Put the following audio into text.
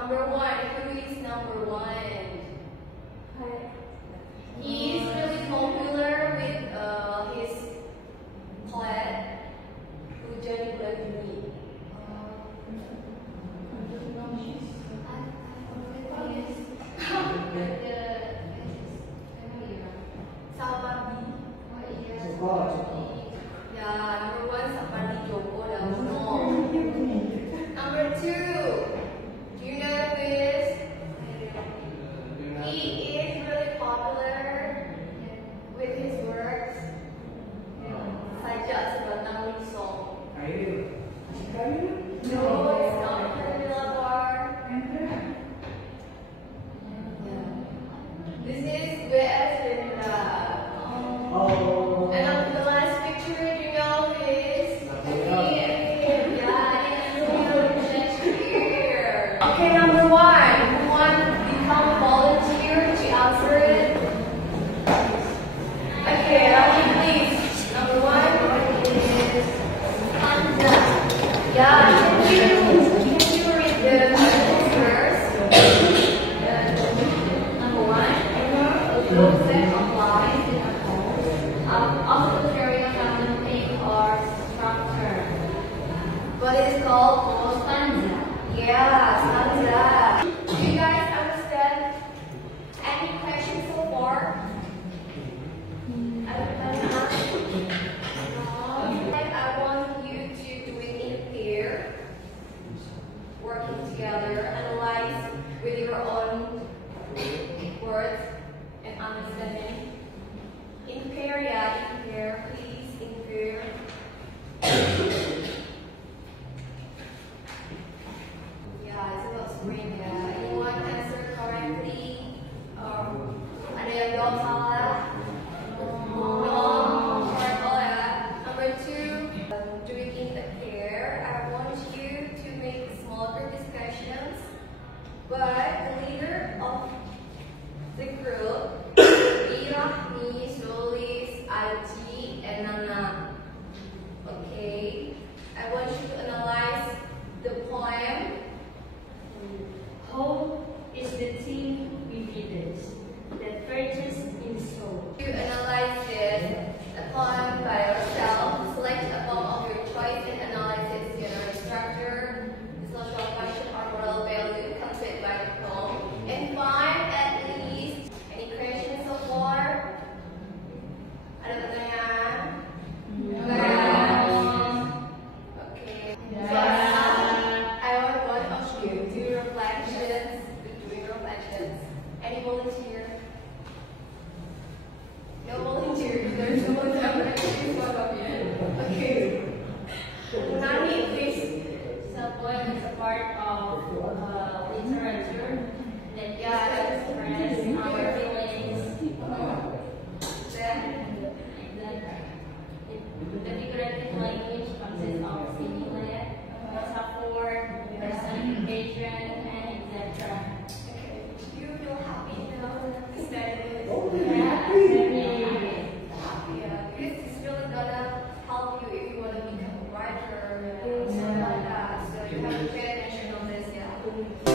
Number one, who is number one? He's really popular with his class. Hujan Bulan Sapardi. Yeah, number one Sapardi Djoko Damono. Number two, do you know who is? He is really popular with his works. Sajak Sebatang Risol. No, it's not Camilla Bar. This is W.S. Lindra. And on the last picture, you know who is? Shakespeare. Okay, number one. Who wants to become a volunteer to answer it? Okay, please. Number one is Hamza. Yeah, can you read the questions first? Number one, concept of life. Authoritarian government or structure. What is called stanza? Yeah, stanza. Do you guys understand any questions so far? I want you to do it in a pair, working together, analyze with your own words and understanding. In pair, yeah, in pair, please, in pair. Yeah, it's about spring, yeah. Anyone answer correctly? Ada yang jawab salah? No, correct all ya. Number two, do it in a pair. I want you to make small group discussions, but the leader of the group Rahmi, Solis, Aji, and Nana. Okay, I want you to analyze the poem. Hope is the thing we feed that purchase in soul. To analyze this, a poem by yourself. Select a poem of your choice and analyze its general structure, the social function or moral value conveyed by the poem, and find at least any questions so far. Ada pertanyaan? Okay. So, I want one of you do reflections. Doing reflections. Any volunteer? No volunteer. There's no one that would choose one of you. Okay. Nani, please. So poem is a part of literature that express our feelings. Then, The figurative language consists of simile, metaphor, personification, and etc. okay. You feel happy now that we started? Yeah, because it's really gonna help you if you want to become a writer or something like that. So you have to pay attention on this, yeah.